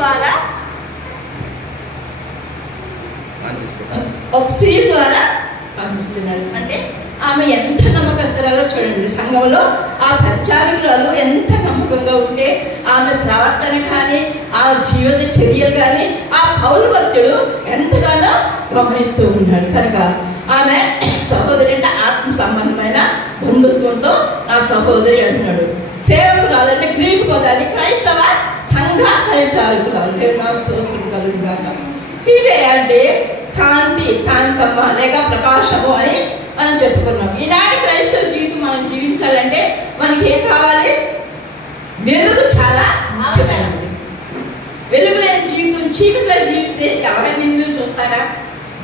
ద్వారా పంపిస్తున్నాడు. అంటే ఆమె ఎంత నమ్మకస్తురాలో చూడండి. సంఘంలో ఆ పరిచారకురాలు ఎంత నమ్మకంగా ఉంటే ఆమె ప్రవర్తన కానీ ఆ జీవన చర్యలు కానీ ఆ పౌలు భక్తుడు ఎంతగానో గమనిస్తూ ఉన్నాడు. కనుక ఆమె సహోదరి అంటే ఆత్మ సంబంధమైన బంధుత్వంతో నా సహోదరి అంటున్నాడు. సేవకురాలు అంటే గ్రీకు పదాన్ని క్రైస్తవ సంఘ పరిచారకురాలు. నా స్తోత్రం కలుగుగాక. ఫీవే అంటే కాంతి, కాంతమ్మ లేక ప్రకాశము అని మనం చెప్పుకున్నాం. ఈనాటి క్రైస్తవ జీవితం మనం జీవించాలంటే మనకి ఏం కావాలి? వెలుగు చాలా ముఖ్యమైనది. వెలుగు లేని జీవితం చీకట్లో జీవిస్తే ఎవరైనా నిన్ను చూస్తారా?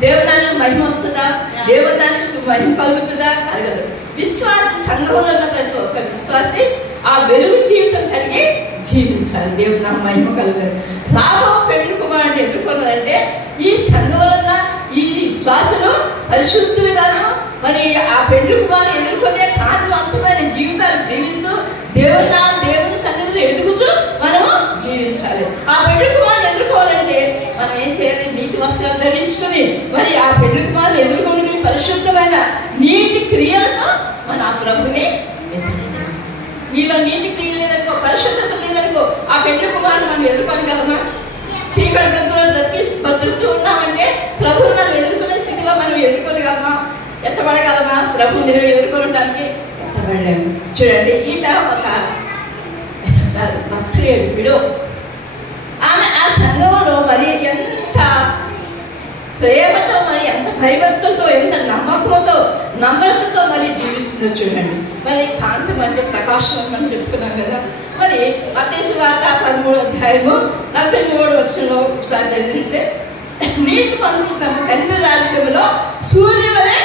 దేవునానికి మహిమ వస్తుందా? దేవునానికి మహిమ కలుగుతుందా? కలగదు. విశ్వాసి, సంఘంలో ఉన్న ప్రతి ఒక్క విశ్వాసి ఆ వెలుగు జీవితం కలిగి జీవించాలి. దేవుడు నాకు మహిమ కలుగుతాడు. లాభం పెళ్లి కుమారుని ఎదుర్కొన్నారంటే ఈ సంఘంలో ఉన్న ఈ విశ్వాసులు పరిశుద్ధులుగాను మరి ఆ పెళ్లి కుమారుని ఎదుర్కొనే కాంతివంతమైన జీవితాలు జీవిస్తూ దేవుని సన్నిధిలో ఎదుగుచూ మనము జీవించాలి. ఆ పెళ్లి కుమారుని ఎదుర్కోవాలంటే మనం ఏం చేయాలి? నీతి వస్త్రాలు ధరించుకుని మరి ఆ పెళ్లి కుమారుని ఎదుర్కొని పరిశుద్ధమైన నీతి క్రియలతో మన ఆ ప్రభుని ఎదుర్కొంటాం. నీలో నీతి క్రియ లేదనుకో, పరిశుద్ధత లేదనుకో, ఆ పెళ్లి కుమారుని మనం ఎదుర్కోగలమా? చీకటి బతుకుతూ ఉన్నామంటే ప్రభుని మనం ఎదుర్కొనే స్థితిలో మనం ఎదుర్కోగలమా? ఎత్తబడగలమా? ప్రభుని ఎదుర్కొనడానికి ఎత్తబడలేము. చూడండి, ఈమె ఒక భక్తుడు. ఆమె ఆ సంఘంలో మరి ఎంత ప్రేమతో, మరి ఎంత భయభక్తులతో, ఎంత నమ్మకంతో, నమ్రతతో మరి జీవిస్తుందో చూడండి. మరి కాంతం అంటే ప్రకాశం అని మనం చెప్పుకున్నాం కదా. మరి మత్తయి సువార్త 13:43 ఒకసారి చదివితే, నీతిమంతులు తమ తండ్రి రాజ్యంలో సూర్యుని వలె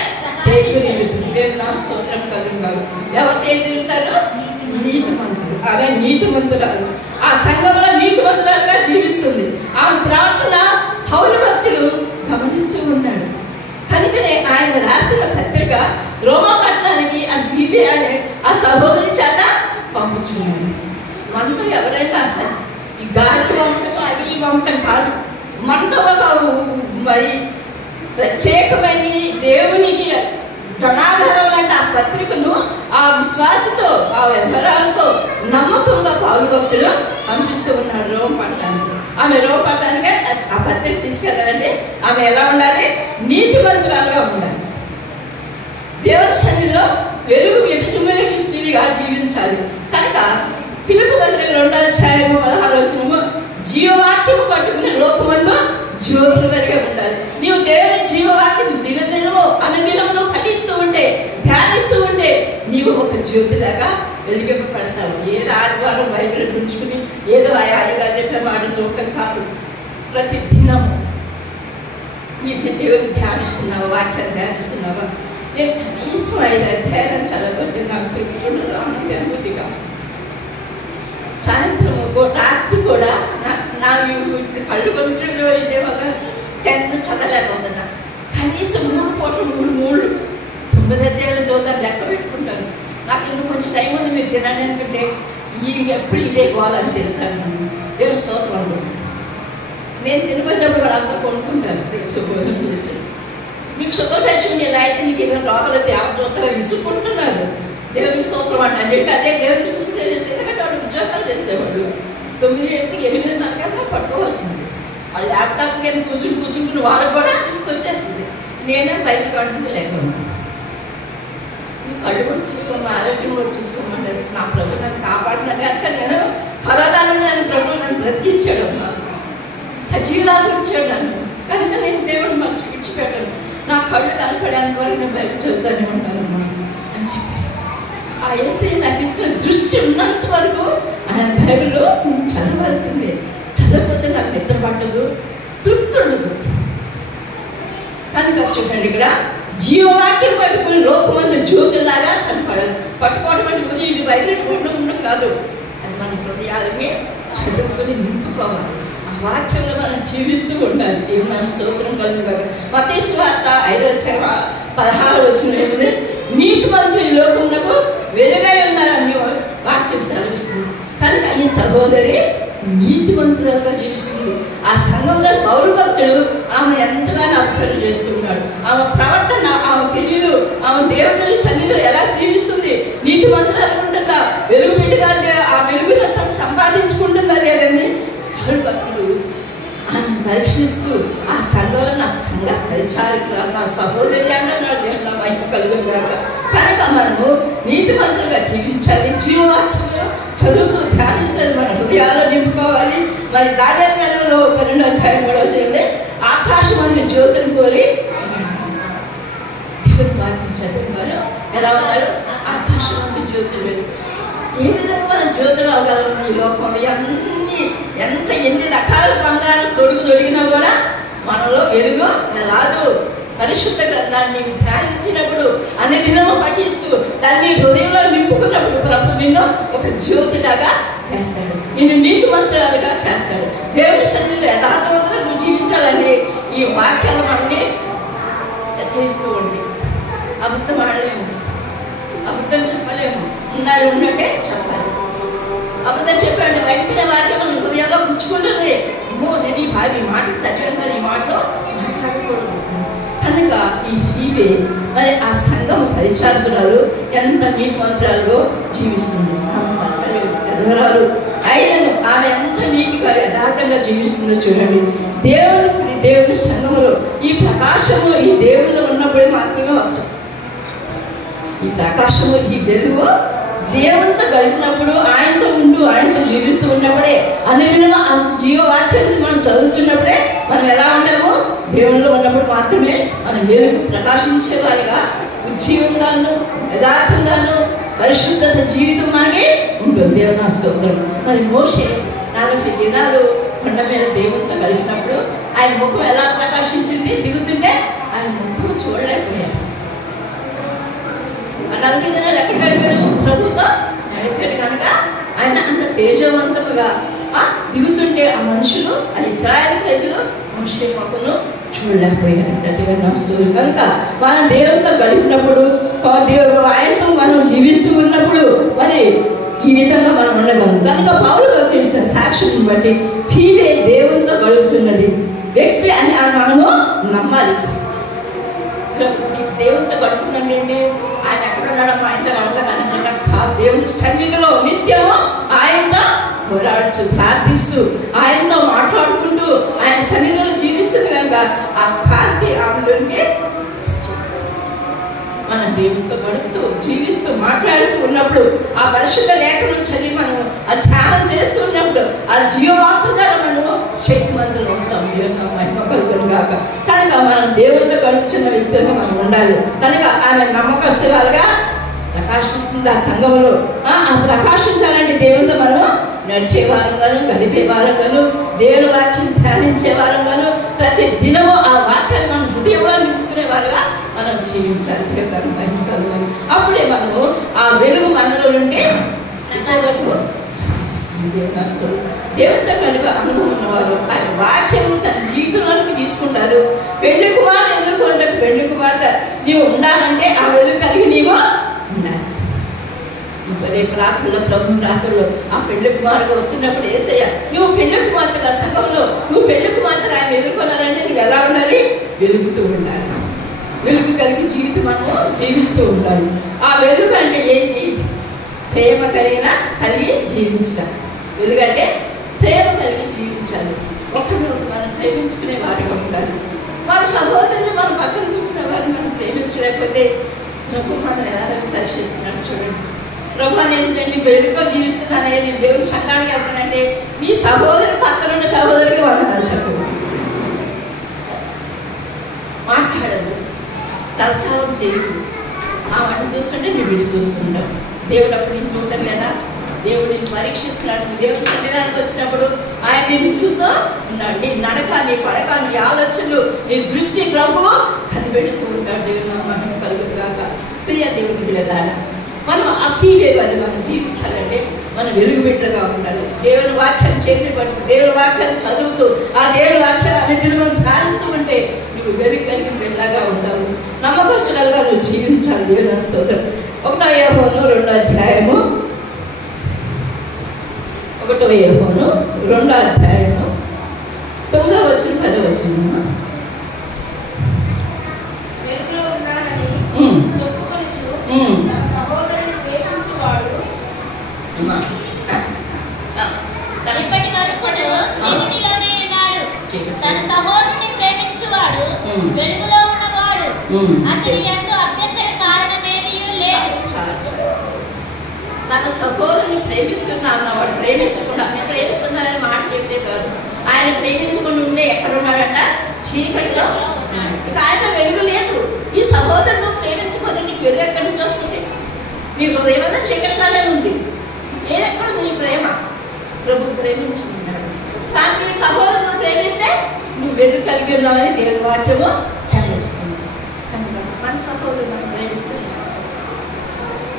తేజరిల్లుతుంది. నేను నా స్తోత్రం కలుగుతాను. ఎవరు తేజరిల్లుతారు? నీతిమంతులు. ఆమె నీతిమంతురాలు. ఆ సంఘంలో నీతిమంతురాలుగా జీవిస్తుంది. ఆమె ప్రార్థన పౌలు భక్తుడు గమనిస్తూ ఉన్నాడు. కనుకనే ఆయన రాసిన పత్రిక రోమా పట్టణానికి అనే ఆ సహోదరి చేత పంపించున్నాడు. మనతో ఎవరైనా ఈ గాలి పంపటం అవి పంపటం కాదు. మనతో ఒక మరి ప్రత్యేకమైన దేవునికి ధనాధారం లాంటి ఆ పత్రికను ఆ విశ్వాసతో, ఆ వ్యవహారాలతో నమ్మకంగా పౌలు భక్తుడు పంపిస్తూ ఉన్నాడు రోమ పట్టణానికి. ఆమె రోమ పట్టణానికి ఆ పత్రిక తీసుకెళ్ళాలంటే ఆమె ఎలా ఉండాలి? నీతిమంతురాలుగా ఉండాలి. దేవుని సన్నిధిలో వెలుగు ఎటుచుమని స్థితిగా జీవించాలి. కనుక ఫిలిప్పీ పత్రిక 2:16 జీవవాక్యము పట్టుకుని లోకమందు జ్యోతులు వెలిగే ఉండాలి. నీవు దేవుని జీవవాక్యం దినదినము అనుదినము పఠిస్తూ ఉంటే, ధ్యానిస్తూ ఉంటే నీవు ఒక జ్యోతిలాగా వెలిగింపబడతావు. ఏదో ఆదివారం బైబిల్ ఉంచుకుని ఏదో ఆయాలుగా చెప్పే మాట చూడటం కాదు. ప్రతి దినము నీ దేవుని ధ్యానిస్తున్నావా? వాక్యాన్ని ధ్యానిస్తున్నావా? నేను కనీసం 5 అధ్యాయాలను చదవద్దు. నాకు తిరుగుతుండదు అనుభూతిగా. సాయంత్రం రాత్రి కూడా నా కళ్ళు కొంచెంలో ఇదే వల్ల 10 చదవలేకపోతున్నా. కనీసం 3 పూటలు 3 9 అధ్యాయాలు చూద్దాం లెక్క పెట్టుకుంటాను. నాకు ఇంకా కొంచెం టైం ఉంది మీరు తినండి అనుకుంటే ఎప్పుడు ఇదే గోవాలని తింటాను. దేవుని స్తోత్రం అనుకుంటాను. నేను తినిపోయేటప్పుడు వాళ్ళంతా కొనుక్కుంటాను. భోజనం చేసి నీకు షుగర్ పేషెంట్ ఇలా అయితే నీకు ఏదైనా లోకల్ అయితే ఎవరు చూస్తారో విసుక్కుంటున్నారు. దేవునికి స్తోత్రం అంటాను. అదే దేవునికి స్తోత్రం చేస్తే ఎందుకంటే వాళ్ళు ఉద్యోగాలు చేసేవాళ్ళు 9 గంటలకు 8:30 పట్టుకోవాల్సింది. వాళ్ళు ల్యాప్టాప్ కింద కూర్చుంటున్న వాళ్ళకు కూడా తీసుకొచ్చేస్తుంది. నేనే బయట కట్టించలేకుండా కళ్ళు కూడా చూసుకోమని, ఆరోగ్యం కూడా చూసుకోమంటారు. నా ప్రభు నన్ను కాపాడుతున్నాను కనుక నేను కరోనాలో నన్ను ప్రభు నన్ను బ్రతికిచ్చాడు, సజీవులాగా ఇచ్చాడు నన్ను. కనుక నేను దేవుడు మంచి విడిచిపెట్టాను. నా కళ్ళు కనపడేంత వరకు నేను బయట చూద్దాన్ని ఉంటాను అని చెప్పి ఆ యేసయ్య నాకు ఇచ్చిన దృష్టి ఉన్నంత వరకు ఆయన బైబిల్లో నేను చదవాల్సిందే. చదవకపోతే నాకు నిద్ర పట్టదు, తృప్తి ఉండదు. కనుక చూడండి, ఇక్కడ జీవవాక్యం పట్టుకుని లోకమందు జ్యోతులాగా కనపడాలి. పట్టుకోవడం అంటే ఇది బైబిల్ ఉండడం కాదు. అది మన హృదయాలని చదువుకొని నింపుకోవాలి. ఆ వాక్యంలో మనం జీవిస్తూ ఉండాలి. దేవుని స్తోత్రం కలుగుగాక. మత్తయి సువార్త 5:16 నీతిమంతులు ఈ లోకమునకు వెలుగై ఉన్నారని వాక్యం సెలవిస్తుంది. కనుక ఈ సహోదరి నీతిమంతురాలు నీతిమంతురాలుగా జీవిస్తుంది. ఆ సంఘంలో పౌలు భక్తుడు ఆమె ఎంతగానో అబ్జర్వ్ చేస్తున్నాడు. ఆమె ప్రవర్తన, ఆమె క్రియలు, ఆమె దేవుని సన్నిధిలో ఎలా జీవిస్తుంది, నీతిమంతురాలు ఉంటుందా, వెలుగు బిడ్డగా ఆ వెలుగును తను సంపాదించుకుంటుందా లేదని పౌలు భక్తుడు ఆమె పరీక్షిస్తూ ఆ సంఘంలో నా సంఘ పరిచారికులు, నా సహోదరి అంటున్నాడు. దేవుడు నా మహిమ కలుగును గాక. కనుక మనము నీతిమంతులుగా జీవించాలి. జీవవాక్యంలో చదువుతూ ధ్యానించాలి, మన హృదయాల్లో నింపుకోవాలి. మరి దానియేలు గ్రంథంలో 12:3 ఆకాశం అందు జ్యోతిని పోలి దేవుని వాక్యం చదివారు. ఎలా ఉన్నారు? ఆకాశం అందు జ్యోతులు. ఏ విధంగా మనం జ్యోతులు అవగలము? ఈ లోకంలో ఎన్ని రకాల బంగారం తొడిగినా కూడా మనలో వెలుగు రాదు. పరిశుద్ధ గ్రంథాన్ని ధ్యానించినప్పుడు, అన్ని దినము పఠిస్తూ దాన్ని హృదయంలో నింపుకున్నప్పుడు ప్రభు నిన్ను ఒక జ్యోతిలాగా చేస్తాడు, నిన్ను నీతిమంతురాలుగా చేస్తాడు. దేవుని సన్నిధిలో యథార్థవంతులను జీవించాలని ఈ వాక్యాలు మనల్ని హెచ్చరిస్తూ ఉంది. అబద్ధం ఆడలేము, అబద్ధం చెప్పలేము, ఉన్నట్టే చెప్పాలి. అబద్ధం చెప్పాడు వెంటనే వాక్యం మన హృదయంలో ఉంచుకుంటుంది. నేను ఈ మాటలు చదివాను, ఈ మాటలో మాట్లాడకూడదు. కనుక ఈ హీవే మరి ఆ సంఘం పరిచారకురాలు ఎంత నీతిమంతురాలుగా జీవిస్తుంది. ఆమె ఎదవరాలు అయినను ఆమె ఎంత నీతిగా యథార్థంగా జీవిస్తుందో చూడండి. దేవుని సంఘంలో ఈ ప్రకాశము ఈ దేవుళ్ళు ఉన్నప్పుడే మాత్రమే వస్తుంది. ఈ ప్రకాశము ఈ వెలుగు దేవునితో గడిపినప్పుడు, ఆయనతో ఉంటూ ఆయనతో జీవిస్తూ ఉన్నప్పుడే, అనే విధంగా ఆ జీవవాక్యాన్ని మనం చదువుతున్నప్పుడే మనం ఎలా ఉంటామో దేవునిలో ఉన్నప్పుడు మాత్రమే మనం వెలుగు ప్రకాశించే వారిగా, ఉజ్జీవంగాను యథార్థంగాను పరిశుద్ధత జీవితం మనకి ఉంటుంది. దేవుని స్తోత్రం. మరి మోషే 40 దినాలు కొండ మీద దేవునితో కలిగినప్పుడు ఆయన ముఖం ఎలా ప్రకాశించింది? దిగుతుంటే ఆయన ముఖం చూడలేకపోయారు. 40 దినాలు ఎక్కడ గడిపాడు? ప్రభుతో నడిపాడు. కనుక ఆయన అంత తేజవంతముగా దిగుతుంటే ఆ మనుషులు, ఆ ఇశ్రాయేలు ప్రజలు మోషే ముఖమును చూడలేకపోయారంట. దేవుని స్తోత్రం. కనుక మనం దేవునితో గడిపినప్పుడు, ఆయనతో మనం జీవిస్తూ ఉన్నప్పుడు మరి ఈ విధంగా మనం ఉండగలం. కనుక పౌలు చేసిన సాక్ష్యం బట్టి ఫీవే దేవునితో గడుపుతున్నది వ్యక్తి అని మనము నమ్మాలి. దేవునితో గడుపుతుందండి ఏంటి? ఆయన ఎక్కడున్నాడమ్మా, ఆయనతో గడుపుతాను కాదు. దేవుని సన్నిధిలో నిత్యము ఆయనతో పోరాడుచు, ప్రార్థిస్తూ, ఆయనతో మాట్లాడుకుంటూ ఆయన సన్నిధిలో జీవిస్తుంది. కనుక ఆ కాంతి ఆమెలోనికి మన దేవునితో గడుపుతూ జీవిస్తూ మాట్లాడుతూ ఉన్నప్పుడు, ఆ పరిశుద్ధ లేఖనం చదివి మనం ఆ ధ్యానం చేస్తూ ఉన్నప్పుడు ఆ జీవవాక్యం ద్వారా మనం శక్తిమంతులు ఉంటాం. దేవుని మహిమ కలుగును గాక. కనుక మనం దేవునితో గడుపుతున్న వ్యక్తులుగా మనం ఉండాలి. కనుక ఆమె నమ్మకస్తురాలుగా ప్రకాశిస్తుంది ఆ సంఘంలో. ఆ ప్రకాశించాలంటే దేవునితో మనం నడిచే వారంగాను, గడిపే వారంగాను, దేవుని వాక్యం ధ్యానించే వారంగాను, ప్రతి దినము ఆ వాక్యాన్ని మనం హృదయంలో నింపుకునే వారుగా మనం జీవించాలి. అప్పుడే మనము ఆ వెలుగు మనలో ఉంటే ఇతరులకు దేవునితో కలిపి అనుభవం ఉన్నవారు ఆయన వాక్యం తన జీవితంలోకి తీసుకుంటారు. పెళ్లి కుమారుని ఎదుర్కొంటే పెళ్లి కుమార్తె నీవు ఉండాలంటే ఆ వెలుగు కలిగి నీవు ఉండాలి. రేపు రాకుల్లో, ప్రభు రాకుల్లో ఆ పెళ్లి కుమారుగా వస్తున్నప్పుడు ఏసయ్య నువ్వు పెళ్లి కుమార్తెగా సంఘంలో నువ్వు పెళ్లి కుమార్తెగా ఆయన ఎదుర్కొనాలంటే నువ్వు ఎలా ఉండాలి? వెలుగుతూ ఉండాలి. వెలుగు కలిగి జీవితం మనము జీవిస్తూ ఉండాలి. ఆ వెలుగు అంటే ఏంటి? ప్రేమ కలిగి జీవించటం. వెలుగంటే ప్రేమ కలిగి జీవించాలి. ఒకరు మనం ప్రేమించుకునే వారిగా ఉండాలి. మన సహోదరుని మనం పక్కన కూర్చున్న వారిని మనం ప్రేమించలేకపోతే ప్రభు మనం ఎలా దర్శిస్తున్నాడు చూడండి. ప్రభు నేను వెలుగుగా జీవిస్తున్నాను, నేను దేవుని సంఘానికి వెళ్తానంటే నీ సహోదరు పక్కన ఉన్న సహోదరికి వందనాలు చెప్పు. మాట్లాడదు, తలచారం చేయదు. ఆ మాట చూస్తుంటే నీ విడి చూస్తుంటావు. దేవుడు అప్పుడు నేను చూడటం లేదా? దేవుడు నిన్ను పరీక్షిస్తున్నాడు. దేవుని సన్నిధానికి వచ్చినప్పుడు ఆయన నిన్ను చూస్తూ ఉన్నాడు. నీ నడక, నీ పడక, నీ ఆలోచనలు, నీ దృష్టి ప్రభు కనిపెడుతూ ఉంటాడు. దేవుని మహిమ కలుగును గాక. ప్రియ దేవుని బిడ్డలారా, మనం ఆ ఫీవే వాళ్ళు మనం జీవించాలంటే మనం వెలుగు బిడ్డలుగా ఉండాలి. దేవుని వాక్యాన్ని చేతి పట్టుకు దేవుని వాక్యాన్ని చదువుతూ ఆ దేవుని వాక్యాన్ని అన్ని దినం ధ్యానిస్తూ ఉంటే నువ్వు వెలుగు కలిగిన బిడ్డలాగా ఉండాలి. నమ్మకస్తులుగా నువ్వు జీవించాలి. దేవుని స్తోత్రం. 1 యోహాను 2వ అధ్యాయము 1 యోహాను 2వ అధ్యాయం అతని యందు అభ్యంతర కారణమేమీ లేదు. తన సహోదరుని ప్రేమిస్తున్నాను వాడు ప్రేమించకుండా నేను ప్రేమిస్తున్నానని మాట చెప్తే కాదు, ఆయన ప్రేమించకుండా ఉండే ఎక్కడున్నాడంట? చీకటిలో. ఇక ఆయన వెలుగు లేదు. ఈ సహోదరుడు ప్రేమించకపోతే నీకు వెలుగు ఎక్కడి నుంచి వస్తుంది? నీ హృదయం అంతా చీకటిగానే ఉంది. ఏదెక్కడ నీ ప్రేమ? ప్రభు ప్రేమించుకున్నాడు. కానీ నీ సహోదరుడు ప్రేమిస్తే నువ్వు వెలుగు కలిగి ఉన్నావని దేవుని వాక్యము సెలవిస్తుంది. కనుక మన సహోదరుడు మనం ప్రేమిస్తున్నాం.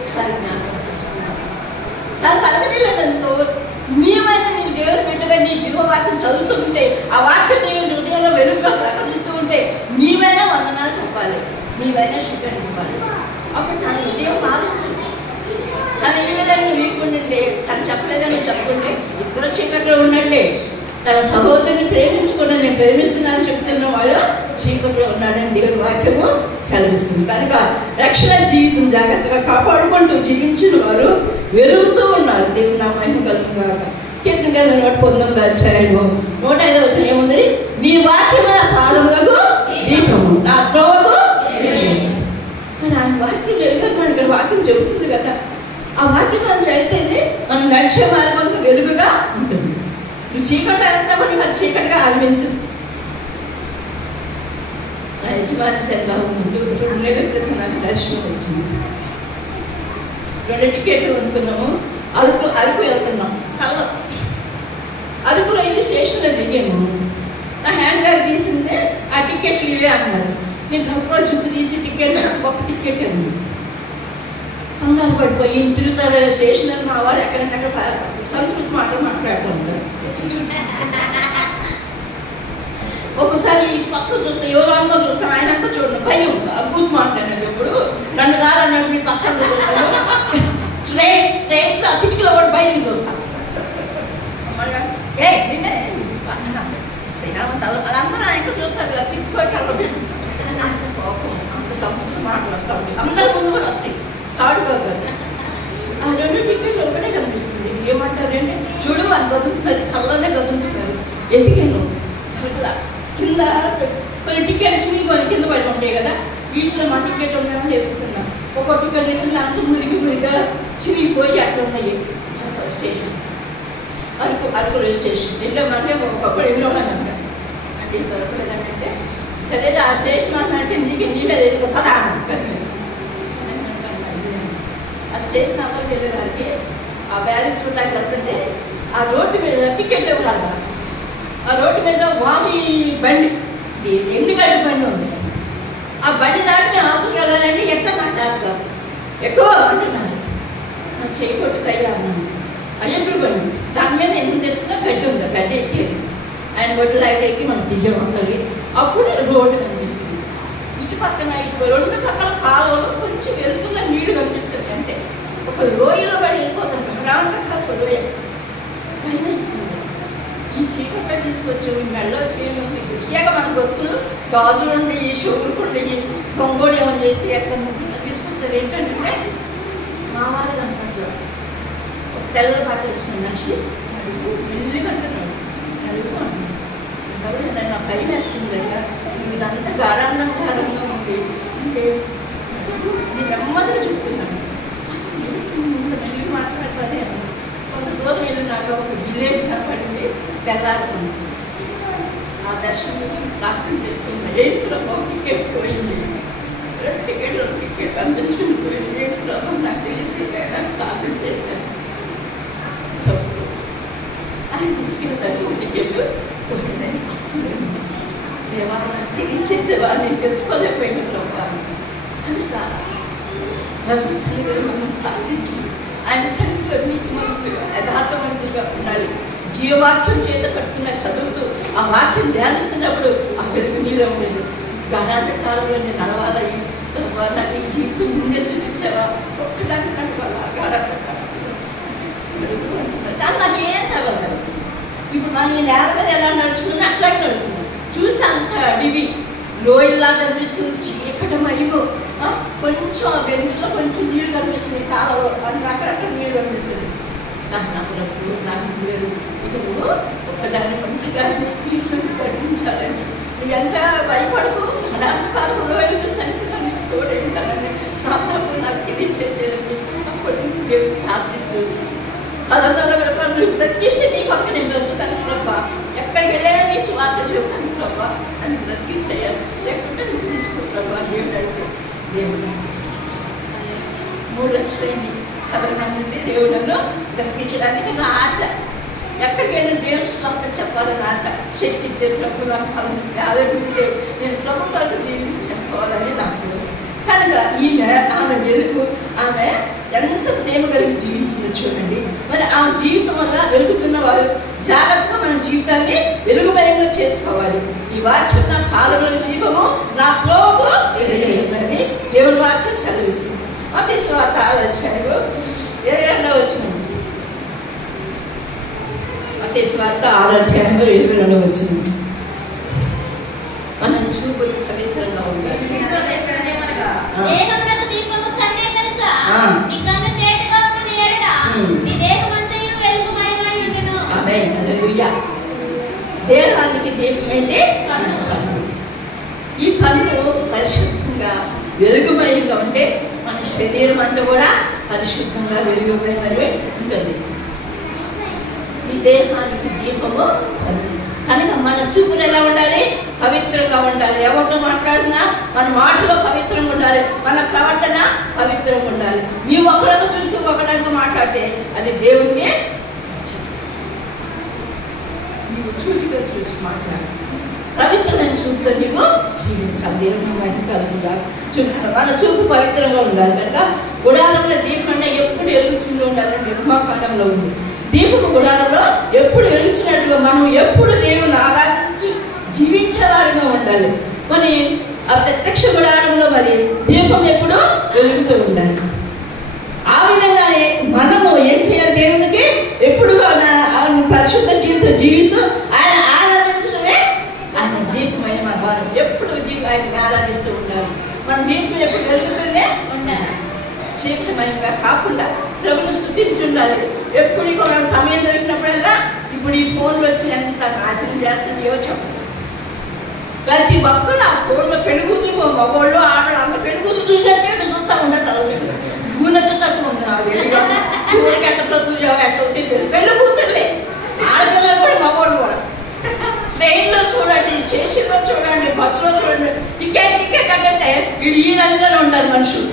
ఒకసారి జ్ఞాపకం చేసుకున్నాం. తను పలకరిల్లడంతో నీవైనా నేను దేవుని బిడ్డగా నీ జీవవాక్యం చదువుతూ ఉంటే, ఆ వాక్యం నీ హృదయంలో వెలుగుగా ప్రకటిస్తూ ఉంటే నీవైనా వందనాలు చెప్పాలి, నీవైనా శుభ్రం ఇవ్వాలి. అప్పుడు తన హృదయం మారించింది. తను ఈయనని నువ్వు వీకుంటే, తను చెప్పలేదని చెప్పుకుంటే ఇద్దరు చీకట్లో ఉన్నట్టే. తన సహోదరుని ప్రేమించకుండా నేను ప్రేమిస్తున్నానని చెప్తున్న వాడు చీకట్లో ఉన్నాడని దేవుని వాక్యము సెలవిస్తుంది. కనుక రక్షణ జీవితం జాగ్రత్తగా కాపాడుకుంటూ జీవించిన వారు వెలుగుతూ ఉన్నారు. దేవుని నా మహిమ కలుగుగాక. కీర్తన 119 అధ్యాయము 105వ వచనం ఏముంది? నీ వాక్యము నా పాదములకు దీపము, నా త్రోవకు. మరి ఆయన వాక్యం వెలుగు మన ఇక్కడ వాక్యం చెబుతుంది కదా. ఆ వాక్యం మనం చదివితే మనం నడిచే మార్గంలో వెలుగుగా ఉంటుంది. నువ్వు చీకట్లో వెళ్తున్నప్పుడు మరి చీకటిగా అనిపించదు. నా యజమాని చంద్రబాబు ముందు 2 నెలల క్రితం నాకు దర్శనం వచ్చింది. 2 టికెట్లు కొనుక్కున్నాము. అరకు వెళ్తున్నాం. అరకులో వెళ్ళి స్టేషన్లో దిగాము. నా హ్యాండ్ బ్యాగ్ తీసిందే ఆ టికెట్లు ఇవే అన్నారు. నేను తక్కువ చూపు తీసి టికెట్ ఒక టికెట్ ఉంది. కంగారు పడిపోయి తిరుగుతారు స్టేషన్లో. మా వారు ఎక్కడంటే అక్కడ సంస్కృతి మాటలు మాట్లాడుతూ ఉంటారు. ఒకసారి ఇటు పక్క చూస్తే యోగాంగా చూస్తాం, ఆయనంతా చూడండి భయం అద్భుతం మాట్లాడినప్పుడు నన్ను కాదన్నట్టు మీ పక్కన చూస్తాను. స్ట్రైట్ ఆ కిటికీలో కూడా బయటికి చూస్తాను. వాళ్ళందరూ ఆయన చూస్తారు కదా, సిగ్గుపడి అంత సంస్కృతి మాటలు వస్తూ ఉంటాయి. అందరి ముందు కూడా వస్తాయి. సాడుకోగలరు. ఆ 2 టికెట్లు ఒకటే కనిపిస్తుంది. ఏమంటారు అంటే చూడు వాళ్ళు గదులుతున్నారు, కళ్ళనే గదులుతున్నారు. ఎదిగాను కింద కొన్ని టికెట్ చినిగిపోయి కింద పడి ఉంటాయి కదా, వీటిలో మా టికెట్ ఉన్నాయని ఎదుగుతున్నాం. ఒక టికెట్ ఎత్తున్నా అంత మురిగా చినిగిపోయి అట్లా ఉన్నాయి. స్టేషన్ అరకు రైల్వే స్టేషన్ వెళ్ళామంటే ఒకప్పుడు వెళ్ళామనంట. అంటే దొరకలేదంటే సరే ఆ స్టేషన్ అంటే నీళ్ళే పదా ఆ స్టేషన్ అవ్వకి వెళ్ళేదానికి ఆ బ్యాలెన్స్ చూడడానికి వెళ్తుంటే ఆ రోడ్డు మీద టికెట్ ఇవ్వాలి. ఆ రోడ్డు మీద వామి బండి, ఎండుగడ్డి బండి ఉంది. ఆ బండి దాటి ఆకుకి వెళ్ళాలంటే ఎట్లా నా చేత ఎక్కువ అంటున్నారు. నా చేయి కొట్టుకయ్యా అన్నాను. అయ్యప్పుడు బండి దాని మీద ఎంత ఎత్తున్నా గడ్డి ఉంది. గడ్డి ఎక్కి ఆయన బొడ్డు అయితే ఎక్కి మనం దిగే ఉంటుంది. అప్పుడు రోడ్డు కనిపించింది. ఇటు పక్కన ఇటు 2 పక్కల కాలువలు కొంచెం వెళ్తున్న నీళ్లు కనిపిస్తుంది. అంటే ఒక లోయలో పడి వెళ్ళిపోతాం. రాంతకాల లోయ భయం వేస్తుంది. ఈ చీకట్లో తీసుకొచ్చి మెడలో చేయను ఇయ్యాక మన బతుకులు గాజులు ఉండి షోకులు ఉండి దొంగోడు ఏమని చేసి ఎక్కడ తీసుకొచ్చారు. ఏంటంటే మా వారు కనపడ్డారు. ఒక తెల్ల బట్టలు వేసిన మనిషి నడుపు మెల్లిగా అంటున్నాడు. నడుపు అంటున్నాడు. నాకు భయం వేస్తుంది కదా, ఇదంతా గాఢంగా ఉంది అంటే నేను నెమ్మదిగా చెప్తున్నాను. ఇంత మెల్లిగా మాట్లాడతానే కొంత దూరం వెళ్ళి నాకు ఒక విలేజ్ కనపడింది. తెల్లాల్సింది ఆ దర్శనం వచ్చి ప్రార్థన చేస్తుంది. ఏంట్లో టికెట్ పోయింది. 2 టికెట్ పంపించుకుని పోయింది. ఏంట్లో నాకు తెలిసి ప్రార్థన చేశాను. ఆయన తీసుకెళ్తాను టికెట్ పోయిందని దేవా తెలిసేసేవా నేను తెచ్చుకోలేకపోయిన ప్రభావం కనుక మనం ప్రార్థించి ఆయన సరిగ్గా నీతిమంతులుగా యథార్థవంతులుగా ఉండాలి. జీవవాక్యం చేత పట్టుకున్న చదువుతూ ఆ వాక్యం ధ్యానిస్తున్నప్పుడు ఆ వెలుగు నీలో ఉండేది. గణాంతకాలంలో నేను నడవాలని నాకు ఈ జీవితం ముందే చూపించావా, ఒక్కదాన్ని నడవాలా గణాంతకాలం కానీ నాకు ఏం చదవాలి. ఇప్పుడు మనం ఈ నేల మీద ఎలా నడుచుకుంది అట్లాగే నడుస్తుంది. చూస్తే అంత అడివి లోయల్లా కనిపిస్తుంది. చీకటి మరియు కొంచెం ఆ వెలుగులో కొంచెం నీళ్ళు కనిపిస్తుంది. కాలంలో అది అక్కడక్కడ నీళ్ళు కనిపిస్తుంది. నాకు నమ్మప్పుడు నాకు లేదు. ఇక నువ్వు ఒక్కదాన్ని మంచిగా కీర్తుని పట్టించాలని నువ్వు ఎంత భయపడుతూ గణాంతకాలంలో సంచి పదకొండలో కూడా నువ్వు బ్రతికిస్తే నీ పక్క నేను బ్రతుకుతాను ప్రభా, ఎక్కడికి వెళ్ళైనా నీ స్వార్థ చెబుతాను ప్రభా అని బ్రతికించేయాలి, లేకుంటే నువ్వు తీసుకో ప్రభా అని దేవుడు అంటే దేవుడు 3 లక్షలైంది కథల నుండి దేవుడు నన్ను బ్రతికించడానికి నా ఆశ. ఎక్కడికి వెళ్ళిన దేవుని స్వార్థ చెప్పాలని ఆశ. శక్తి ఇస్తే ప్రభు నాకు ఫలం ఇస్తే ఆలోచిస్తే నేను ప్రభు కొరకు జీవించి చెప్పుకోవాలని నాకు. కనుక ఆమె వెలుగు, ఆమె ఎంత ప్రేమ కలిగి జీవించిందో చూడండి. మరి ఆ జీవితం వల్ల వెలుగుతున్న వారు జాగ్రత్తగా మన జీవితాన్ని వెలుగుమయంగా చేసుకోవాలి. ఈ వాక్యం నా పాలకుల దీపము నా త్రోవకు వెలుగైందని దేవుని వాక్యం సెలవిస్తుంది. మత్తయి సువార్త 6వ అధ్యాయంలో 22వ వచనం. మత్తయి సువార్త 6వ అధ్యాయంలో 22వ వచనం. మన చూపులు పవిత్రంగా ఉండాలి. దేహానికి దీపం ఏంటి? కన్ను. ఈ కన్ను పరిశుద్ధంగా వెలుగుమయంగా ఉంటే మన శరీరం అంతా కూడా పరిశుద్ధంగా వెలుగుమయమై ఉంటుంది. ఈ దేహానికి దీపము కన్ను. కనుక మన చూపులు ఎలా ఉండాలి? పవిత్రంగా ఉండాలి. ఎవరితో మాట్లాడినా మన మాటలో పవిత్రంగా ఉండాలి, మన ప్రవర్తన పవిత్రంగా ఉండాలి. నీవు ఒకరిగా చూస్తూ ఒకరిగా మాట్లాడితే అది దేవుణ్ణి నీవు చూపుగా చూసి మాట్లాడాలి. పవిత్రమైన చూపుతో నీవు జీవించాలి. దేవుని మహిమ కలుగుగా చూపుతాం. మన చూపు పవిత్రంగా ఉండాలి. కనుక గుడారంలో దీపం అంటే ఎప్పుడు వెలుగుతూనే ఉండాలని నిర్మాకాండంలో ఉంది. దీపము గుడారంలో ఎప్పుడు వెలుగుచినట్టుగా మనం ఎప్పుడు దేవుని ఆరాధించి జీవించేవారుగా ఉండాలి. మరి ఆ ప్రత్యక్ష గుడారంలో మరి దీపం ఎప్పుడు వెలుగుతూ ఉండాలి. ఆ విధంగానే మనము ఏం చేయాలి? దేవునికి ఎప్పుడు పరిశుద్ధ జీవితం జీవిస్తూ ఆయన ఆరాధించడమే ఆయన దీపమైన మన వారు. ఎప్పుడు ఆయనకి ఆరాధిస్తూ ఉండాలి. మన దీపం ఎప్పుడు వెలుగుతుందే ఉండాలి. చీకటమయంగా కాకుండా ప్రభుని స్తుతించి ఉండాలి. ఎప్పుడు ఒక సమయం దొరికినప్పుడల్లా ఇప్పుడు ఈ ఫోన్లు వచ్చి ఎంత నాశనం చేస్తున్నాయో చెప్పండి. ప్రతి ఒక్కరు ఆ ఫోన్లో పెళ్ళికూతురు మగవాళ్ళు ఆడవాళ్ళు అందరూ పెళ్ళికూతురు చూసినట్టే చూస్తూ ఉండదు. తల గుణతో తక్కువ ఉంది నాకు తెలియదు. చివరికి ఎట్ట ప్రతులు ఎట్ట అవుతుంది పెళ్ళికూతురులే. ఆడపిల్లలు కూడా మగవాళ్ళు కూడా. ట్రైన్లో చూడండి, స్టేషన్లో చూడండి, బస్సులో చూడండి, టికెట్ అంటే వీడు ఈ రంగులో ఉంటారు మనుషులు.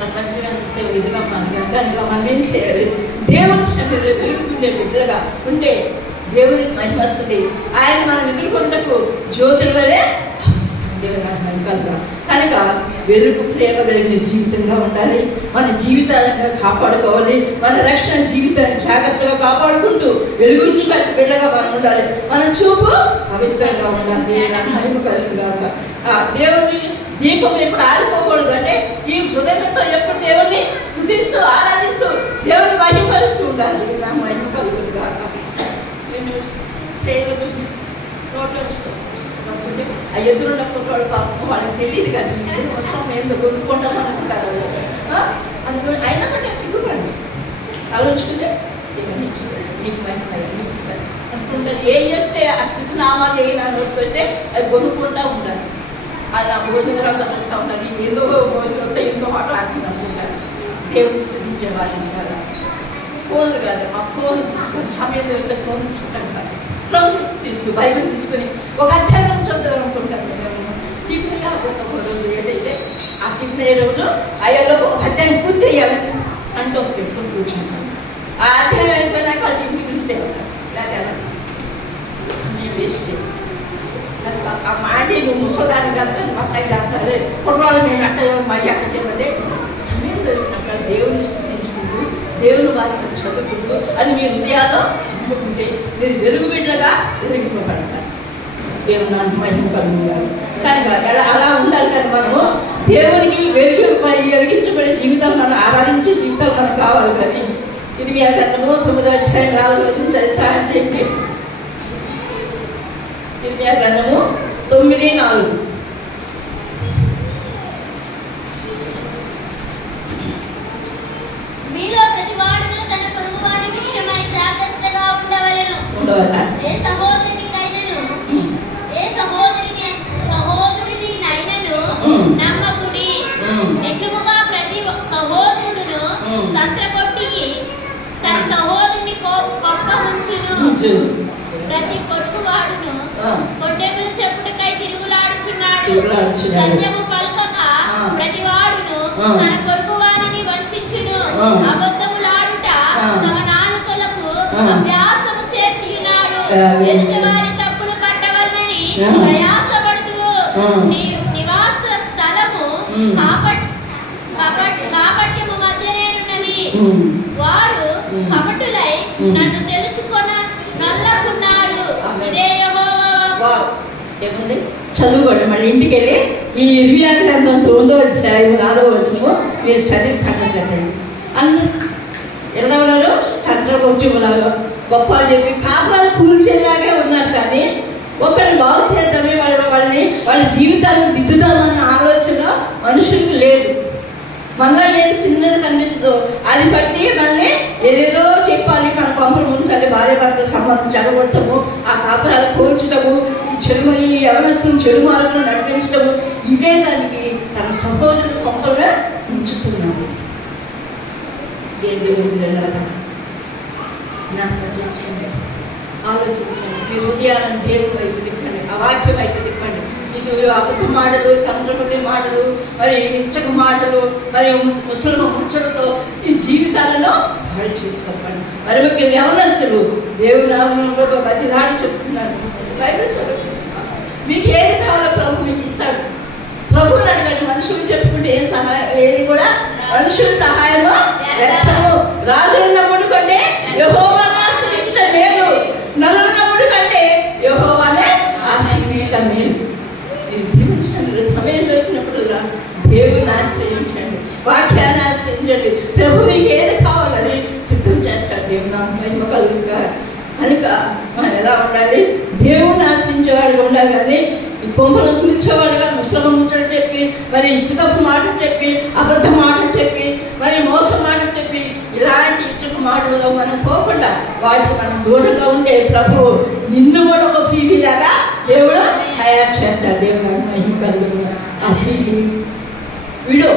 ప్రపంచం అంతే విధిగా మనగా మనం ఏం చేయాలి? దేవుని సన్నిధిలో వెలుగుతుండే బిడ్డలుగా ఉంటే దేవునికి మహిమ వస్తుంది. ఆయన మనం ఎదుర్కొన్నకు జ్యోతుల వలె దేవుని మహిమగా. కనుక వెలుగు ప్రేమ కలిగిన జీవితంగా ఉండాలి. మన జీవితాలను కాపాడుకోవాలి. మన రక్షణ జీవితాన్ని జాగ్రత్తగా కాపాడుకుంటూ వెలుగుంచి బిడ్డగా మనం ఉండాలి. మన చూపు పవిత్రంగా ఉండాలి. దేవుని మహిమ కలుగుగాక. దేవుని దీపం ఎప్పుడు ఆరిపోకూడదు. అంటే ఈ హృదయంతో ఎప్పుడు దేవుణ్ణి స్తుతిస్తూ ఆరాధిస్తూ దేవుని మహిమపరుస్తూ ఉండాలి. నా మహిమ కలుగుగాక. నేను ట్రైన్లో కూర్చుని రోడ్లో వస్తుంటే ఆ ఎదురున్నప్పుడు వాళ్ళు పాపం వాళ్ళకి తెలియదు కానీ వచ్చాం ఏందో కొనుక్కుంటాం అనుకుంటారు. అందుకని అయినా కంటే సిగ్గుపండి ఆలోచించుకుంటే ఇవన్నీ నీకు మహిమ అనుకుంటారు. ఏం చేస్తే ఆ స్థితి నామాలు ఏమైనా నోటుకొస్తే అది కొనుక్కుంటూ ఉండాలి. అలా భోజనాలు చూస్తూ ఉండాలి. ఏదో భోజనంతో ఎంతో మాట్లాడుతుంది అనుకుంటారు. దేవుని స్థుతించే వాళ్ళని కదా. ఫోన్లు కాదు, మా ఫోన్ చూసుకొని సమయం దొరికితే ఫోన్ చూసుకుంటాం కాదు. ప్రభుని స్థుతిస్తూ బైబిల్ తీసుకొని ఒక అధ్యాయం చదువుతారు అనుకుంటాను. టిఫిన్ ఒక రోజు ఏంటైతే ఆ టిఫిన్ ఏ రోజు అయ్యాలో ఒక అధ్యాయం పూర్తి చేయాలని అంటూ పెట్టుకొని కూర్చుంటాను. ఆ అధ్యాయం అయిపోయినాక ఆ టిఫిన్ పిలిస్తే వెళ్తాను. లేదా సమయం వేస్ట్ చేయాలి. ఆ మాటి నువ్వు ముసలాన్ని కనుక అట్టకి చేస్తారు. కుర్రాళ్ళు నేను అట్ట మరి అట్ట చేయమంటే సమయం దొరికినప్పుడు దేవుని స్థుతించుకుంటూ దేవుని వాక్యం చదువుకుంటూ అది మీ హృదయాల్లో నమ్ముకుంటే మీరు వెలుగు బిడ్డలుగా వెలిగింపబడతారు. దేవుని మహిమ కలుగుతారు. కనుక అలా ఉండాలి. కానీ మనము దేవునికి వెలిగించబడే జీవితం మనం ఆరాధించే జీవితం మనకు కావాలి. కానీ ఇది మీ గ్రంథము 9వ అధ్యాయం 4వ వచనం చదివి సహాయం చేయండి. ఇర్మియా గ్రంథము 9:4. మీలో ప్రతి వాడును తన పొరుగువాని విషయమై జాగ్రత్తగా ఉండవలెను. ఏ సహోదరుని నైనను నమ్మకుడి. నిజముగా ప్రతి సహోదరుడును ఆలోచించు. ప్రతి పొరుగువాడును కొట్టెములు చెప్పుటకై తిరుగులాడుచున్నాడు. తిరుగులాడుచున్నాడు. సత్యము పలుకక ప్రతివాడును తన పొరుగువానిని వంచించును. అబద్ధములాడుట తమ నాలుకలకు అభ్యాసము చేసి ఉన్నారు. ఎదుటివారి తప్పులు పట్టవలనని ప్రయాసపడుతురు. నివాస స్థలము కాపట్యము మధ్యనేనున్నది. వారు కపటులై నన్ను తెలుసుకొన నల్లకున్నారు. ఇదే యెహోవా. ఏముంది చదువుకోండి, మళ్ళీ ఇంటికి వెళ్ళి ఈ 26 గ్రంథం 9వ అధ్యాయం 6వ వచనము మీరు చదివి పక్కన పెట్టండి. అందరూ ఎల్లవరూ తండ్రి గొప్పలాగా గొప్ప చెప్పి కాపాలు కూల్చేలాగే ఉన్నారు, కానీ ఒకరిని బాగు చేద్దామే వాళ్ళ జీవితాలను దిద్దుదామన్న ఆలోచన మనుషులకు లేదు. మనలో ఏది చిన్నది కనిపిస్తుందో అది బట్టి మళ్ళీ ఏదేదో చెప్పాలి, మన పంపలు ఉంచాలి, భార్య భర్తల సంబంధం చెడగొట్టము, ఆ కాపురాలు కోల్చడము, ఈ వ్యవస్థను చెడు మార్గంలో నడిపించడము, ఇవే దానికి తన సహోదరుల పంపలుగా ఉంచుతున్నాడు. జ్ఞాపకం చేసుకోండి, ఆలోచించండి, మీ హృదయాలను దేవుని వైపు తిప్పండి, ఆ వాక్యం వైపు తిప్పండి. ఇది అబద్ధ మాటలు, తంత్రపడి మాటలు, మరి ఇచ్చక మాటలు, మరి ముసలి ముచ్చటతో ఈ జీవితాలను పాడు చేసుకోకండి. మరి మీకు యవనస్తులు దేవుని నామములో బతిలాడి చెప్తున్నారు, బైబిల్ చదువుకుంటున్నారు. మీకు ఏది కావాలో ప్రభు మీకు ఇస్తాడు. ప్రభువుని అడగండి. మనుషులు చెప్పుకుంటే ఏం సహాయం, ఏది కూడా మనుషుల సహాయము వ్యర్థము. రాజులను నమ్ముడు కంటే యెహోవాను ఆశ్రయించటం మేలు, నరులను నమ్ముడు కంటే యెహోవానే ఆశ్రయించటం మేలు. సమయం దొరికినప్పుడు దేవుని ఆశ్రయించండి, వాక్యాన్ని ఆశ్రయించండి. ప్రభు మీకు ఏది కావాలని సిద్ధం చేస్తాడు. దేవుని మహిమ కలుగుగా కనుక మనం ఎలా ఉండాలి? దేవుణ్ణి ఆశ్రయించేవారుగా ఉండాలి, కానీ ఈ కొంపలు కూర్చోవాళ్ళుగా ముసలమ్మ ముచ్చట చెప్పి, మరి ఇచ్చుకప్పు మాటలు చెప్పి, అబద్ధ మాటలు చెప్పి, మరి మోసం మాటలు చెప్పి, ఇలాంటి ఇచ్చుక మాటల్లో మనం పోకుండా వాటికి మనం దూరంగా ఉంటే ప్రభు నిన్ను కూడా ఒక ఫీబీ లాగా దేవుడు తయారు చేస్తాడు. దేవుడు మహిమ కలుగుగా. ఆ ఫీబీ వీడు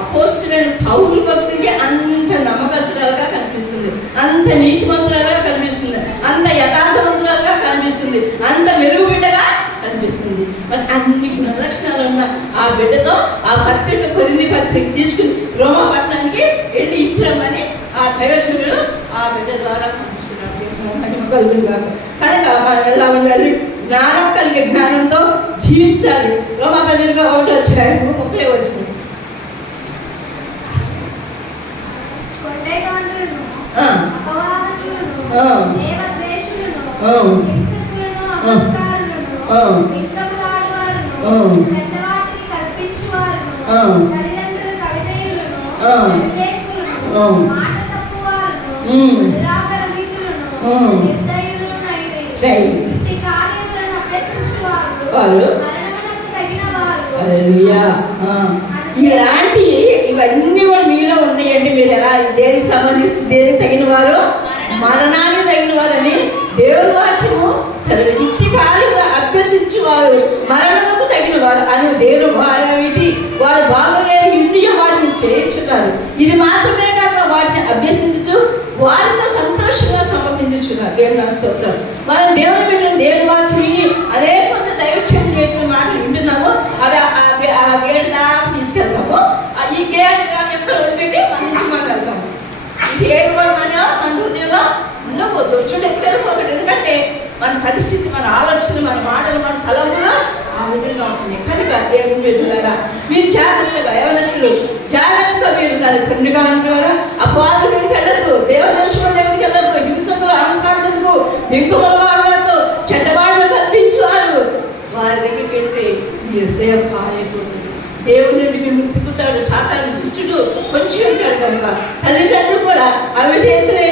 అపోస్తలుడైన పౌలు భక్తుడికి అంత నమ్మకస్తురాలుగా కనిపిస్తుంది, అంత నీతిమంతురాలుగా కనిపిస్తుంది, అంత యథార్థవంతురాలుగా కనిపిస్తుంది, అంత మెరుగుబిడ్డగా కనిపిస్తుంది. మరి అన్ని గుణలక్షణాలు ఉన్న ఆ బిడ్డతో ఆ పత్రిక కొరింథీ పత్రిక తీసుకుని రోమాపట్నానికి వెళ్ళి ఇచ్చామని ఆ దైవజనుడు ఆ బిడ్డ ద్వారా కనిపిస్తున్నాడు. మహిమ కలుగుగా. కనుక మనం ఎలా ఉండాలి? జ్ఞానం కలిగే జ్ఞానంతో జీవించాలి. రోమాపత్రిక 1వ అధ్యాయం 30వ వచనం. ఇలాంటి ఇవన్నీ కూడా మీలో ఉన్నాయండి. మీరు ఎలా దేనికి సంబంధించి దేనికి తగిన వారు, మరణానికి తగిన వారని దేవుని వాక్యము సరే నిత్య కాలం అభ్యసించేవారు మరణముకు తగిన వారు అని దేవుడు ఇది వారు బాగోలేని ఇండియా వాటిని చేయించున్నారు. ఇది మాత్రమే కాక వాటిని అభ్యసించు వారితో సంతోషంగా సమర్థించున్నారు. దేవుని స్తోత్రం. మనం దేవుని బిడ్డలు దేవుని వాక్యం విని అదే కొంత దైవచర్య చెప్పిన మాటలు వింటున్నాము. అవి ఆ గేటు దాకా తీసుకెళ్తాము. ఈ గేట్ కానీ ఎక్కడ వదిలిపెట్టి మన ఇంటికి మనం వెళ్తాము. ఇది ఏమి కూడా మన హృదయంలో ఉండకూడదు, చూడెత్తి వెళ్ళిపోకూడదు. ఎందుకంటే మన పరిస్థితి, మన ఆలోచన, మన మాటలు, మన తలంపులు ఆ విధంగా ఉంటుంది. కనుక దేవుని బిడ్డలారా మీరు జాగ్రత్తగా, యవనస్తులు జాగ్రత్తగా మీరు పండుగ అంటారా అపవాదుల దగ్గరికి వెళ్ళద్దు, దేవదర్శనం దగ్గరికి వెళ్ళద్దు, హింసకులు అహంకారతకు వెంకుమల వాడువారితో చెడ్డవాళ్ళు కల్పించేవారు వారి దగ్గరికి వెళ్తే మీ హృదయం పాడైపోతుంది. దేవుని నుండి మిమ్మల్ని తిప్పుతాడు. సాతాను దుష్టుడు కొంచెం ఉంటాడు. కనుక తల్లిదండ్రులు కూడా అవివేకంగా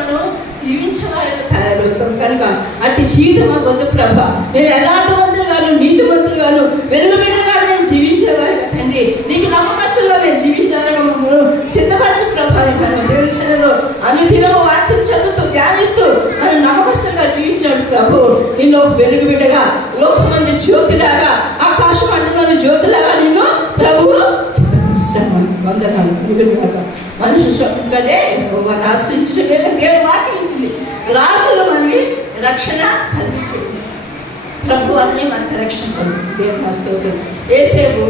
మనం జీవించవాలని తయారవుతాం. కనుక అట్టి జీవితం మాకు వద్దు ప్రభా. మేము యథార్థవంతులుగాను, నీతివంతులుగాను, వెలుగుబిడ్డలుగాను మేము జీవించేవారు తండ్రి. నీకు నమ్మకస్తులుగా మేము జీవించాలని సిద్ధపరచు ప్రభా. మనం దేవుని చెలలో అనుదినము వాక్యం చదువుతూ ధ్యానిస్తూ మనం నమ్మకస్తులుగా జీవించాడు ప్రభు. నిన్ను ఒక వెలుగుబిడ్డగా, లోకమంది జ్యోతిలాగా, ఆకాశ మండలంలో జ్యోతిలాగా నిన్ను ప్రభువు వందనాలు. మనిషి కంటే ఆశ్రయించడం లేదా దేవుడు వాక్యించింది. రాసులు మనకి రక్షణ కలిగించేది. ప్రభు అన్నీ మనకి రక్షణ కలుగుతుంది. దేవుని స్తోత్రం. యేసేపు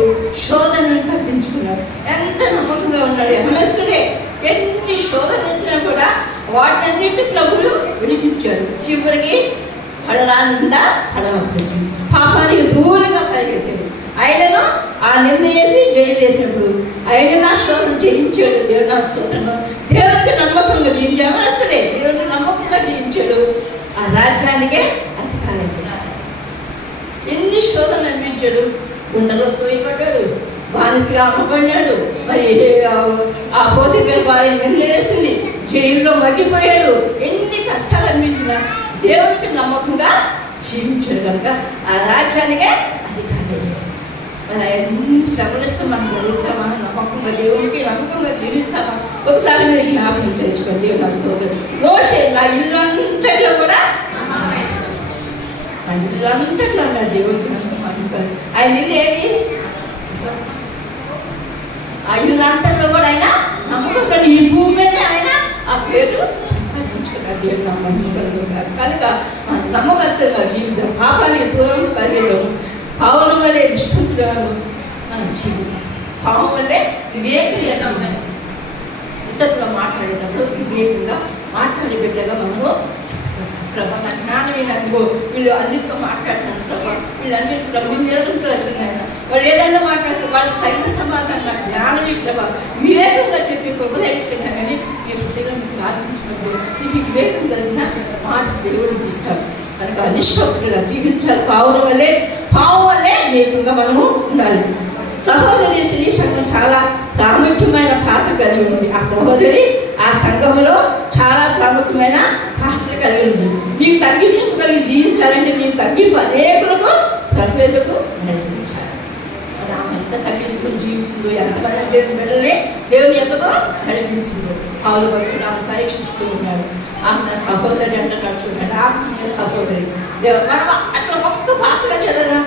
శోధనను తప్పించుకున్నాడు. ఎంత నమ్మకంగా ఉన్నాడు. యవనస్తుడే. ఎన్ని శోధనలు వచ్చినా కూడా వాటినన్నింటి ప్రభువు విడిపించాడు. చివరికి పడరానిందా పడవలసి వచ్చింది. పాపానికి దూరంగా పరిగెత్తాడు. ఆయనను ఆ నింద వేసి జైలు వేసినప్పుడు ఆయన శోధన జయించాడు. దేవుని స్తోత్రం. దేవునికి నమ్మకంగా జీవించాడు. యవనస్తుడే దేవునికి నమ్మకంగా జీవించాడు. ఆ రాజ్యానికే అధికారి. ఎన్ని శోధనలు అనిపించాడు. గుండెలో తోయబడ్డాడు. బానిసగా అమ్మబడినాడు. మరి ఆ పోతీఫెర భార్య నిందలేసింది. జైల్లో మగ్గిపోయాడు. ఎన్ని కష్టాలు అనిపించినా దేవునికి నమ్మకంగా జీవించాడు కనుక ఆ రాజ్యానికే అధికారి. మరి ఎన్ని శ్రమలు ఇస్తాం మనం గ్రహిస్తామా? నమ్మకంగా దేవునికి నమ్మకంగా జీవిస్తామా? ఒకసారి మీరు జ్ఞాపకం చేసుకోండి. దేవుని స్తోత్రం. మోషే నా ఇల్లంతట్లో కూడా ఇల్లంతట్లో ఉన్నాడు దేవుడికి. ఆయన ఇల్లు ఏది? ఆ ఇల్లంతట్లో కూడా ఆయన నమ్మకం. ఈ భూమి మీద ఆయన ఆ పేరు సంపాదించుకున్నాడు. దేవుడు నమ్మకం కనుక నమ్మకస్తుగా జీవితం. పాపానికి దూరంగా పరిగెత్తడం. పావుల వల్లే నిష్ఠురాలు మనం జీవితం. పావు వల్లే వివేకులు. ఇతరులు మాట్లాడేటప్పుడు వివేకంగా మాట్లాడే బిడ్డగా మనము ప్రభా నా జ్ఞానమైనందుకు వీళ్ళు అన్నిటితో మాట్లాడుతున్నారు ప్రభా. వీళ్ళన్నింటిలో మీరు నిరంతరం వాళ్ళు ఏదైనా మాట్లాడుతూ వాళ్ళకి సరైన సమాధానం నాకు జ్ఞానమే ప్రభా. వివేకంగా చెప్పి ఉపదేశంగా కానీ మీ హృదయంలో ప్రార్థించినప్పుడు నీకు వివేకం కలిగిన మాట దేవుడికి ఇస్తాడు. కనుక నిష్కపటుగా జీవించాలి. పావు వల్లే వివేకంగా మనము ఉండాలి. సహోదరి శ్రీ సంఘం చాలా ప్రాముఖ్యమైన పాత్ర కలిగి ఉంది. ఆ సహోదరి ఆ సంఘంలో చాలా ప్రాముఖ్యమైన పాత్ర కలిగి ఉంది. నీకు తగ్గింపు కలిగి జీవించాలంటే నీకు తగ్గింపు అనేకులకు ప్రభువుకు నడిపించాలి. మరి ఆమె ఎంత తగ్గింపుని జీవించిందో, ఎంతమంది దేవుని బిడ్డల్ని దేవుని ఎంతగా నడిపించిందో. పావులు భక్తుడు ఆమె పరీక్షిస్తూ ఉన్నాడు. ఆమె సహోదరి అంటున్నాడు చూడండి. ఆత్మీయ సహోదరి. మనం అట్లా ఒక్క భాషగా చదవగా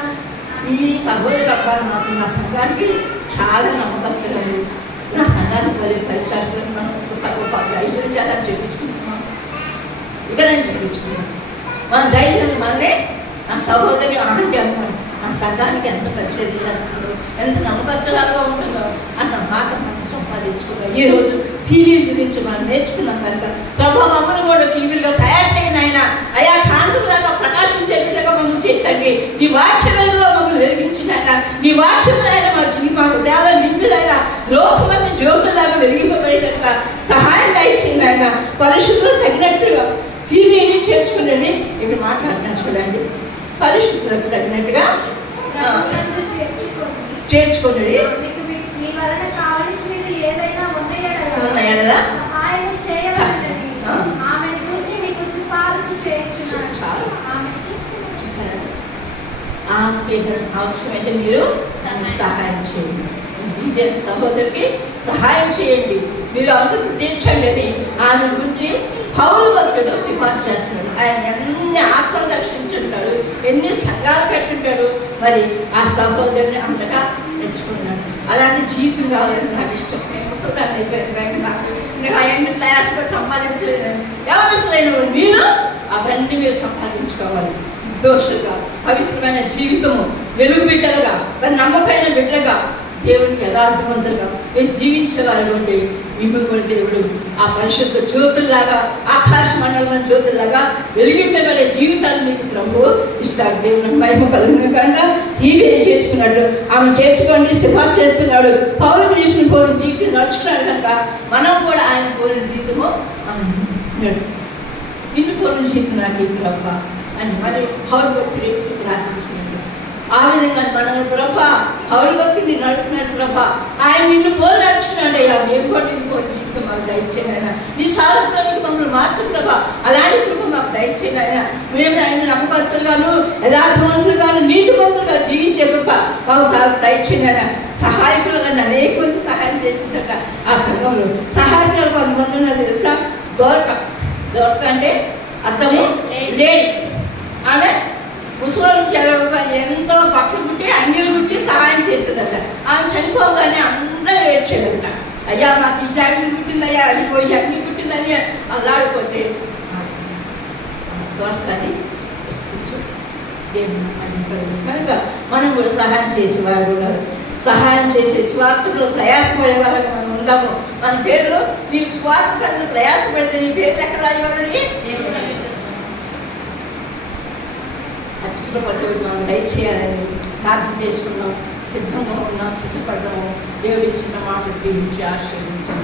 ఈ సహోదరు అబ్బా నాకు నా సంఘానికి చాలా నమ్మకస్తులు. నా సంఘానికి వెళ్ళే పరిచారకులను మనం ఐదు చేయాలని చెప్పించుకుంటున్నాం. ఇక నేను చెప్పించుకున్నాను. మన ధైర్యం మనమే నా సహోదరి ఆంటీ అన్నాను. నా సంఘానికి ఎంత పరిచయం చేస్తుందో, ఎంత నమ్మకస్తురాలుగా ఉంటుందో అన్న మాట మనం సంపాదించుకున్నాం. ఈరోజు ఫీవీల గురించి మనం నేర్చుకున్నాం కనుక ప్రభావ మమ్మల్ని కూడా ఫీవీలుగా తయారు చేయని ఆయన అయా కాంతులాగా ప్రకాశించే బిడ్డగా మమ్మల్ని చేతండి. నీ వాక్యంలో మమ్మల్ని వెలిగించిన ఆయన, నీ వాక్యం ఆయన మా హృదయాలను నింపిదైన లోకమంది జ్యోతులాగా వెలిగింపబడేటట్టుగా సహాయం దయచేయండి ఆయన. పరిశుద్ధులు తగినట్టుగా ఫీవీని చేర్చుకునేది ఇక్కడ మాట్లాడుతున్నాను చూడండి. పరిశుద్ధులకు తగినట్టుగా చేర్చుకునేది అవసరమైతే మీరు దానికి సహాయం చేయండి. సహోదరికి సహాయం చేయండి. మీరు అవసరం తీర్చండి అని ఆమె గురించి పౌలు భక్తుడు సిఫార్సు చేస్తున్నాడు. ఆయన ఎన్ని ఆత్మలు రక్షించుంటాడు, ఎన్ని సంఘాలు కట్టుంటాడు. మరి ఆ సహోదరుని అంతగా తెచ్చుకున్నాడు. అలాంటి జీవితం కావాలని నాకు ఇష్టం. నేను ముసలాన్ని అయిపోయాను. నాకు అవన్నీ ప్రయాసపడి సంపాదించలేదు. ఎవరిస్తులైన మీరు అవన్నీ మీరు సంపాదించుకోవాలి. దోషులుగా పవిత్రమైన జీవితము, వెలుగు బిడ్డలుగా, మరి నమ్మకమైన బిడ్డలుగా, దేవునికి యథార్థవంతులుగా మీరు జీవించేవారు ఉండి మిమ్మల్ని కూడా దేవుడు ఆ పరిశుద్ధ జ్యోతుల్లాగా, ఆకాశ మండలమైన జ్యోతుల్లాగా వెలిగింపబడే జీవితాలు మీకు ప్రభు ఇస్తాడు. దేవుని మహిమ కలుగుతుంది కనుక టీవీ చేర్చుకున్నాడు. ఆమె చేర్చుకోండి సిఫార్సు చేస్తున్నాడు. పౌరు కృష్ణుని పోలిన జీవితం నడుచుకున్నాడు కనుక మనం కూడా ఆయన పోలిన జీవితము నడుచుకున్నాం. ఇల్లు పోలిన జీవితం నాకు ఈ ప్రభు అని మరి పౌరు భక్తుడు ఎప్పుడు ప్రార్థించుకున్నాడు. ఆ విధంగా మనం ప్రభా పౌరు భక్తుడిని నడుపుతున్నాడు. ప్రభా ఆయన నిన్ను పోలి నడుచుకున్నాడు. అయ్యా మేము కూడా నిన్ను పోలి జీవితం మాకు దయచేయనైనా. నీ సారూప్యానికి మమ్మల్ని మార్చు ప్రభా. అలాంటి కృప మాకు దయచేయనైనా. మేము ఆయన నమ్మకస్తులుగాను, యథార్థవంతులుగాను, నీతిమంతులుగా జీవించే కృప మాకు దయచేయనైనా. సహాయకులు నన్ను అనేక మంది సహాయం చేసిందట ఆ సంఘంలో. సహాయకులు కొంతమంది ఉన్నారు తెలుసా? దొరక అంటే అర్థము లేడీ. ఆమె ముసలి ఎంతో బట్టలు కుట్టి, అంగీలు కుట్టి సహాయం చేసిందట. ఆమె చనిపోగానే అందరూ ఏడ్చాడట. అయ్యా మాకు ఈ జాకెట్ కుట్టిందయ్యా, అది పోయి అంగీ కుట్టిందని అల్లాడిపోతే దొరకని కనుక మనం కూడా సహాయం చేసేవారు ఉన్నారు. సహాయం చేసే స్వార్థులు ప్రయాసపడేవారు మనం ఉందాము. మన పేర్లు నీకు స్వార్థ పనులు ప్రయాసపడితే నీ పేర్లు ఎక్కడ రాయవాడని అత్యుపడి మనం దయచేయాలని ప్రార్థన చేసుకున్నాం. సిద్ధంగా ఉన్నాం, సిద్ధపడ్డాము. దేవుడి చిన్న మాటలు దీవించి ఆశీర్వదించాం.